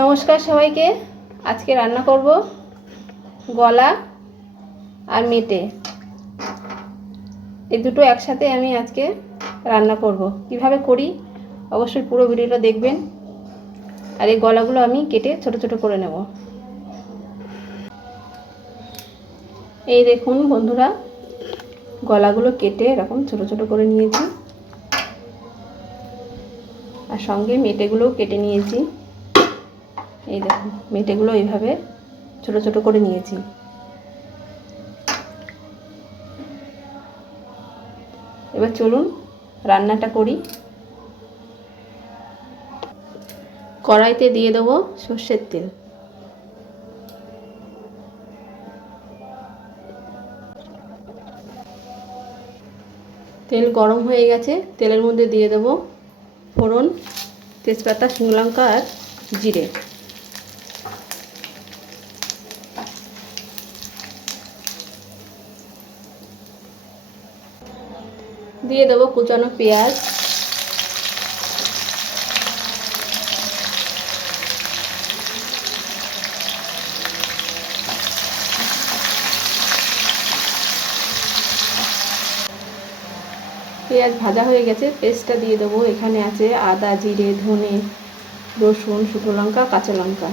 নমস্কার সবাইকে। আজকে রান্না করব গলা আর মেটে, এই দুটো একসাথে আমি আজকে রান্না করব। কিভাবে করি অবশ্যই পুরো ভিডিওটা দেখবেন। আর এই গলাগুলো আমি কেটে ছোট ছোট করে নেব। এই দেখুন বন্ধুরা, গলাগুলো কেটে এরকম ছোট ছোট করে নিয়েছি, আর সঙ্গে মেটেগুলোও কেটে নিয়েছি। এই দেখুন মেটেগুলো এইভাবে ছোট ছোট করে নিয়েছি। এবার চলুন রান্নাটা করি। কড়াইতে দিয়ে দেবো সর্ষের তেল। তেল গরম হয়ে গেছে, তেলের মধ্যে দিয়ে দেবো ফোড়ন, তেজপাতা, শুকনো লঙ্কা আর জিরে। দিয়ে দেবো কুচানো পেঁয়াজ, পেঁয়াজ ভাজা হয়ে গেছে, পেস্টটা দিয়ে দেবো। এখানে আছে আদা, জিরে, ধনে, রসুন, শুকনো লঙ্কা, কাঁচা লঙ্কা।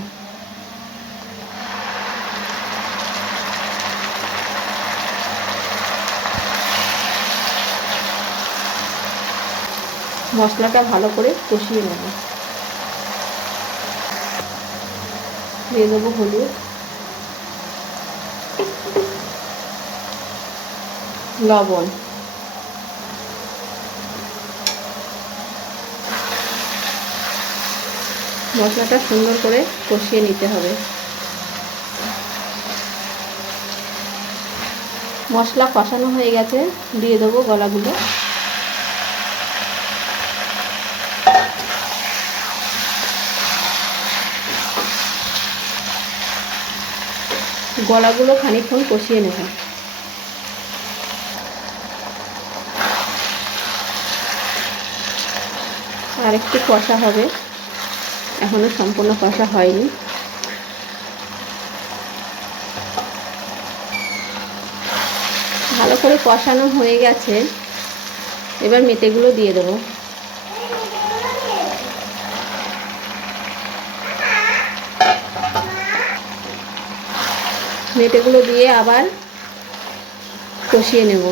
মশলাটা ভালো করে কষিয়ে নেব। দিয়ে দেবো হলুদ, লবণ, মশলাটা সুন্দর করে কষিয়ে নিতে হবে। মশলা কষানো হয়ে গেছে, দিয়ে দেবো গলাগুলো। গলাগুলো খানিকক্ষণ কষিয়ে নেব। আর একটু কষা হবে, এখনো সম্পূর্ণ কষা হয়নি। ভালো করে কষানো হয়ে গেছে, এবার মেটেগুলো দিয়ে দেবো। মেটেগুলো দিয়ে আবার কষিয়ে নেব।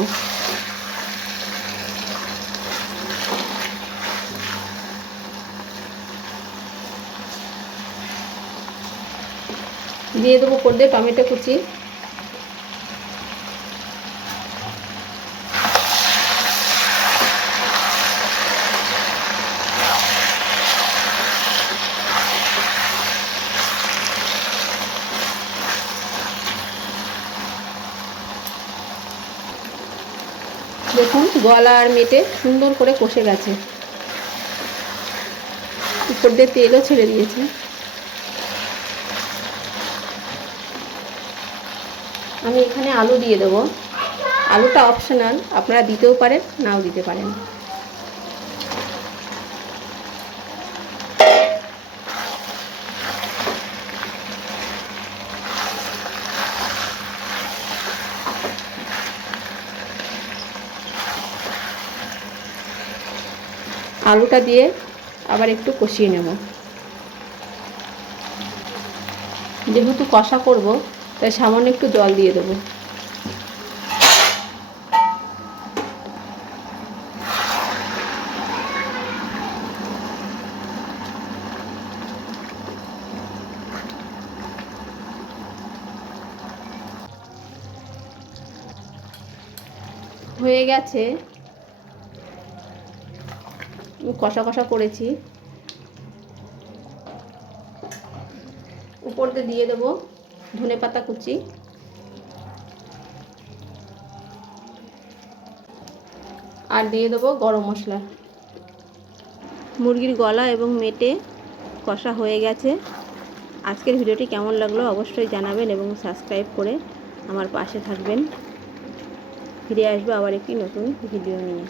দিয়ে দেবো উপর দিয়ে টমেটো কুচি। দেখুন গলা আর মেটে সুন্দর করে কষে গেছে, উপর দিয়ে তেলও ছেড়ে দিয়েছে। আমি এখানে আলু দিয়ে দেবো। আলুটা অপশনাল, আপনারা দিতেও পারেন, নাও দিতে পারেন। আলুটা দিয়ে আবার একটু কষিয়ে নেব। যেহেতু কষা করব তাই সামান্য একটু জল দিয়ে দেবো। হয়ে গেছে, কষা কষা করেছি। উপর দিয়ে দেবো ধনেপাতা কুচি, আর দিয়ে দেবো গরম মশলা। মুরগির গলা এবং মেটে কষা হয়ে গেছে। আজকের ভিডিওটি কেমন লাগলো অবশ্যই জানাবেন এবং সাবস্ক্রাইব করে আমার পাশে থাকবেন। ফিরে আসবো আবার একটি নতুন ভিডিও নিয়ে।